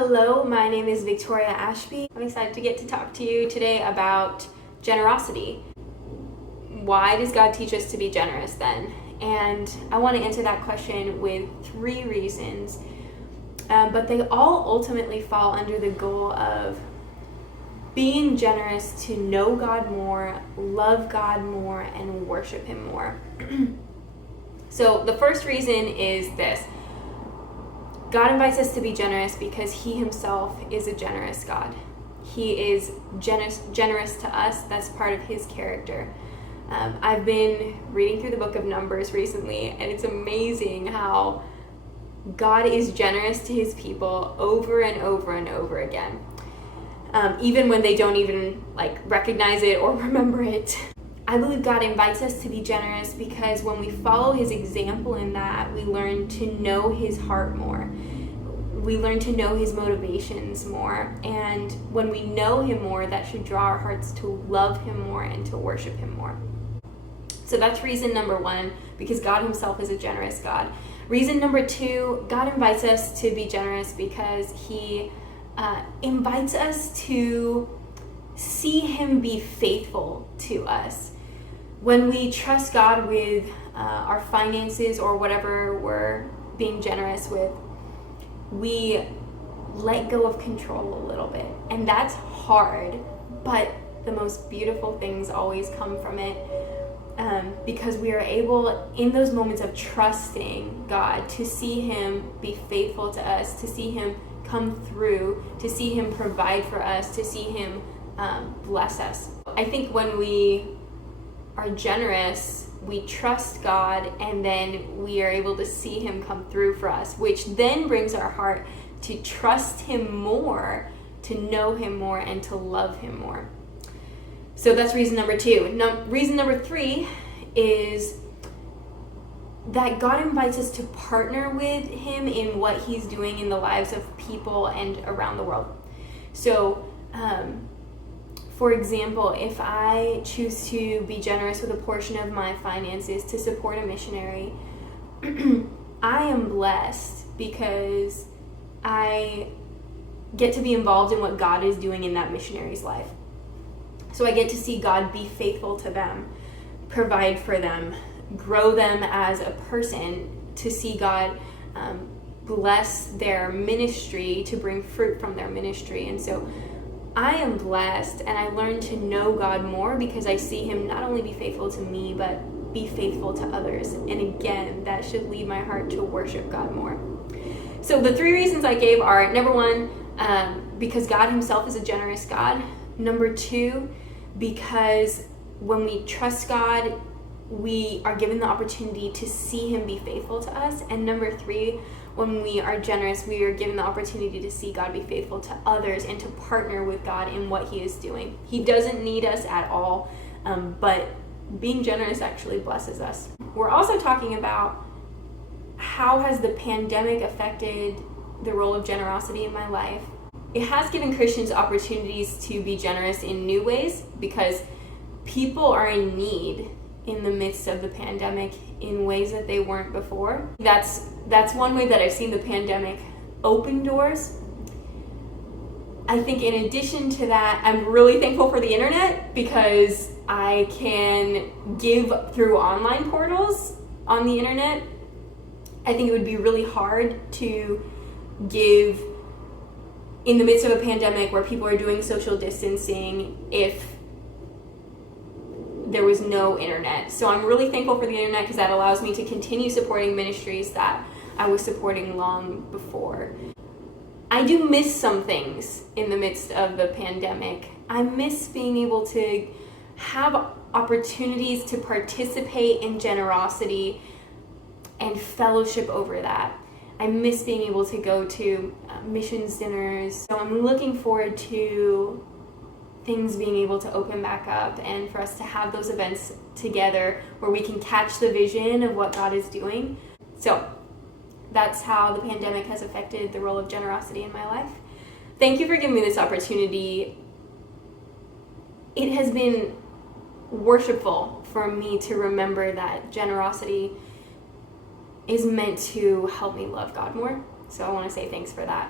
Hello, my name is Victoria Ashby. I'm excited to get to talk to you today about generosity. Why does God teach us to be generous then? And I want to answer that question with 3 reasons, but they all ultimately fall under the goal of being generous to know God more, love God more, and worship Him more. So the first reason is this. God invites us to be generous because He Himself is a generous God. He is generous to us. That's part of His character. I've been reading through the book of Numbers recently, and it's amazing how God is generous to His people over and over and over again, even when they don't even recognize it or remember it. I believe God invites us to be generous because when we follow His example in that, we learn to know His heart more. We learn to know His motivations more. And when we know Him more, that should draw our hearts to love Him more and to worship Him more. So that's reason number 1, because God Himself is a generous God. Reason number 2, God invites us to be generous because He invites us to see Him be faithful to us. When we trust God with our finances or whatever we're being generous with, we let go of control a little bit. And that's hard, but the most beautiful things always come from it, because we are able, in those moments of trusting God, to see Him be faithful to us, to see Him come through, to see Him provide for us, to see Him bless us. I think when we are generous, we trust God, and then we are able to see Him come through for us, which then brings our heart to trust Him more, to know Him more, and to love Him more. So that's reason number 2. Reason number 3 is that God invites us to partner with Him in what He's doing in the lives of people and around the world. So, for example, if I choose to be generous with a portion of my finances to support a missionary, I am blessed because I get to be involved in what God is doing in that missionary's life. So I get to see God be faithful to them, provide for them, grow them as a person, to see God bless their ministry, to bring fruit from their ministry. And so I am blessed, and I learn to know God more because I see Him not only be faithful to me, but be faithful to others. And again, that should lead my heart to worship God more. So the 3 reasons I gave are, number 1, because God Himself is a generous God. Number 2, because when we trust God, we are given the opportunity to see Him be faithful to us. And number 3, when we are generous, we are given the opportunity to see God be faithful to others and to partner with God in what He is doing. He doesn't need us at all, but being generous actually blesses us. We're also talking about how has the pandemic affected the role of generosity in my life. It has given Christians opportunities to be generous in new ways because people are in need in the midst of the pandemic in ways that they weren't before. That's one way that I've seen the pandemic open doors. I think in addition to that, I'm really thankful for the internet because I can give through online portals on the internet. I think it would be really hard to give in the midst of a pandemic where people are doing social distancing if there was no internet. So I'm really thankful for the internet because that allows me to continue supporting ministries that I was supporting long before. I do miss some things in the midst of the pandemic. I miss being able to have opportunities to participate in generosity and fellowship over that. I miss being able to go to missions dinners. So I'm looking forward to things being able to open back up and for us to have those events together where we can catch the vision of what God is doing. So that's how the pandemic has affected the role of generosity in my life. Thank you for giving me this opportunity. It has been worshipful for me to remember that generosity is meant to help me love God more. So I want to say thanks for that.